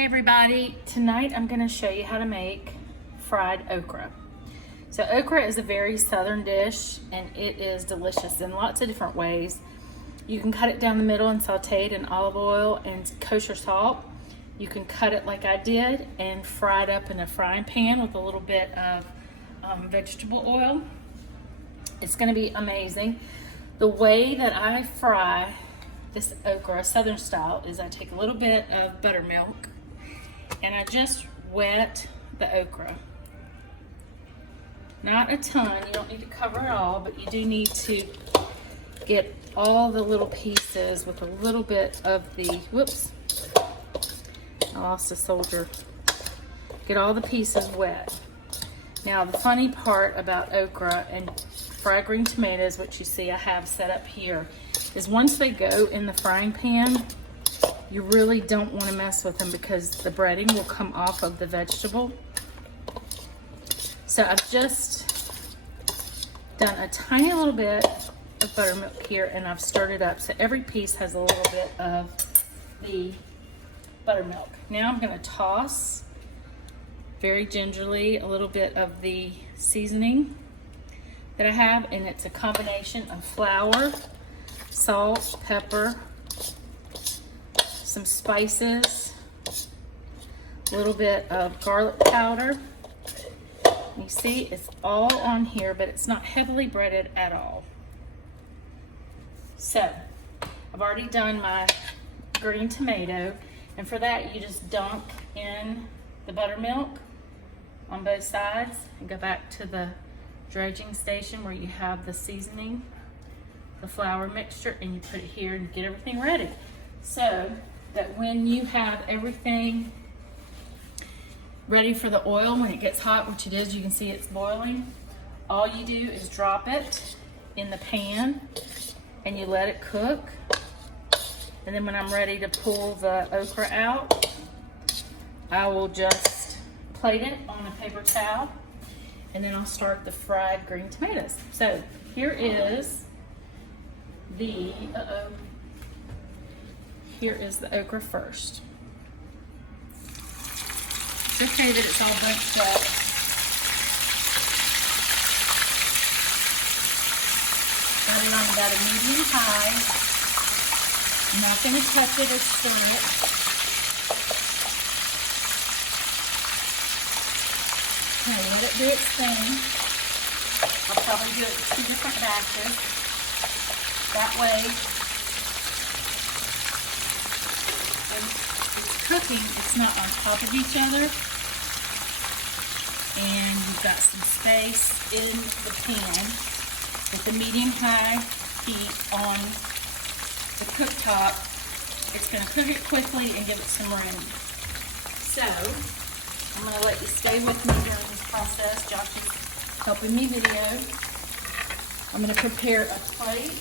Hey everybody, tonight I'm going to show you how to make fried okra. So okra is a very southern dish and it is delicious in lots of different ways. You can cut it down the middle and saute it in olive oil and kosher salt. You can cut it like I did and fry it up in a frying pan with a little bit of vegetable oil. It's going to be amazing. The way that I fry this okra, southern style, is I take a little bit of buttermilk and I just wet the okra. Not a ton, you don't need to cover it all, but you do need to get all the little pieces with a little bit of the, whoops, I lost a soldier. Get all the pieces wet. Now the funny part about okra and fried green tomatoes, which you see I have set up here, is once they go in the frying pan, you really don't want to mess with them because the breading will come off of the vegetable. So I've just done a tiny little bit of buttermilk here and I've stirred it up. So every piece has a little bit of the buttermilk. Now I'm going to toss very gingerly a little bit of the seasoning that I have, and it's a combination of flour, salt, pepper, some spices, a little bit of garlic powder. You see it's all on here, but it's not heavily breaded at all. So I've already done my green tomato, and for that you just dunk in the buttermilk on both sides and go back to the dredging station where you have the seasoning, the flour mixture, and you put it here and get everything ready. So that when you have everything ready for the oil, when it gets hot, which it is, you can see it's boiling, all you do is drop it in the pan and you let it cook. And then when I'm ready to pull the okra out, I will just plate it on a paper towel and then I'll start the fried green tomatoes. So here is the, here is the okra first. It's okay that it's all bunched up. Got it on about a medium high. I'm not going to touch it or stir it. Okay, let it do its thing. I'll probably do it in 2 different batches. That way, when it's cooking, it's not on top of each other. And you've got some space in the pan with the medium-high heat on the cooktop. It's going to cook it quickly and give it some room. So I'm going to let you stay with me during this process. Josh is helping me video. I'm going to prepare a plate.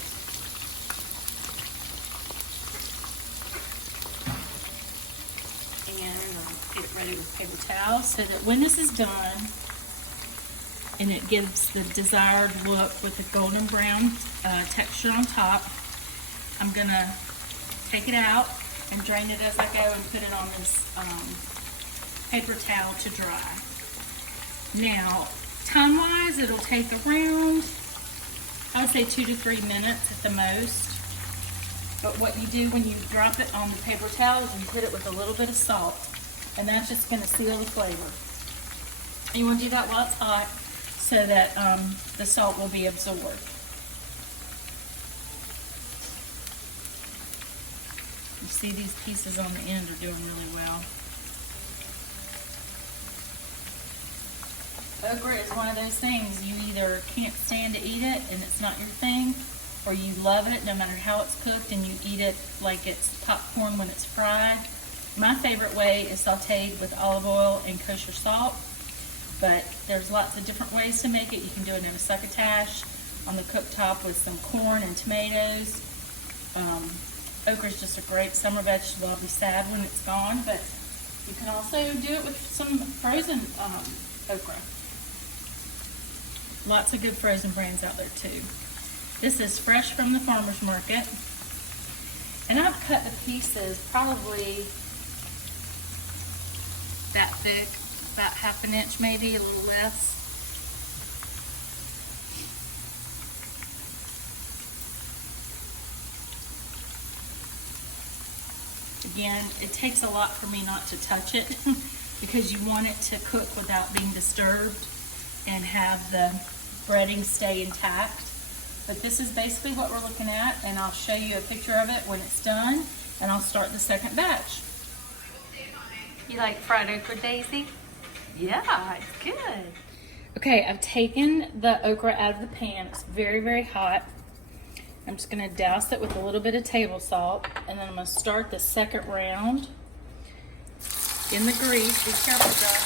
And I'll get it ready with paper towel so that when this is done and it gives the desired look with the golden brown texture on top, I'm going to take it out and drain it as I go and put it on this paper towel to dry. Now, time-wise, it'll take around, I would say 2 to 3 minutes at the most. But what you do when you drop it on the paper towel is you hit it with a little bit of salt, and that's just going to seal the flavor. And you want to do that while it's hot so that the salt will be absorbed. You see these pieces on the end are doing really well. Okra is one of those things you either can't stand to eat it and it's not your thing, or you love it no matter how it's cooked and you eat it like it's popcorn when it's fried. My favorite way is sauteed with olive oil and kosher salt, but there's lots of different ways to make it. You can do it in a succotash on the cooktop with some corn and tomatoes. Okra is just a great summer vegetable. I'll be sad when it's gone, but you can also do it with some frozen okra. Lots of good frozen brands out there too. This is fresh from the farmer's market. And I've cut the pieces probably that thick, about half an inch maybe, a little less. Again, it takes a lot for me not to touch it because you want it to cook without being disturbed and have the breading stay intact. But this is basically what we're looking at, and I'll show you a picture of it when it's done, and I'll start the second batch. You like fried okra, Daisy? Yeah, it's good. Okay, I've taken the okra out of the pan. It's very, very hot. I'm just gonna douse it with a little bit of table salt, and then I'm gonna start the second round in the grease. Be careful, Josh.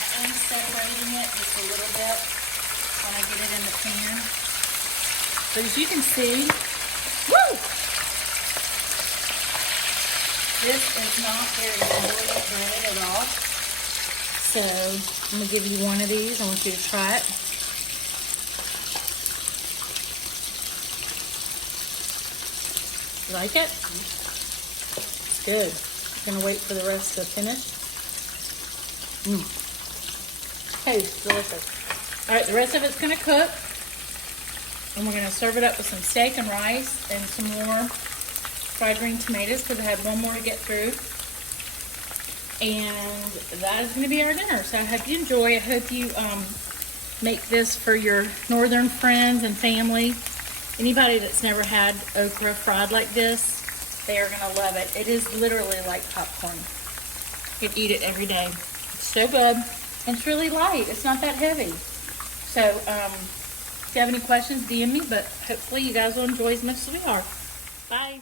I am separating it just a little bit when I get it in the pan. But as you can see, woo! This is not very heavily breaded at all. So I'm gonna give you one of these. I want you to try it. You like it? It's good. I'm gonna wait for the rest to finish. Tastes delicious. All right, the rest of it's gonna cook. And we're gonna serve it up with some steak and rice and some more fried green tomatoes because I have one more to get through. And that is gonna be our dinner. So I hope you enjoy. I hope you make this for your northern friends and family. Anybody that's never had okra fried like this, they are gonna love it. It is literally like popcorn. You could eat it every day. It's so good. And it's really light. It's not that heavy. So if you have any questions, DM me, but hopefully you guys will enjoy as much as we are. Bye.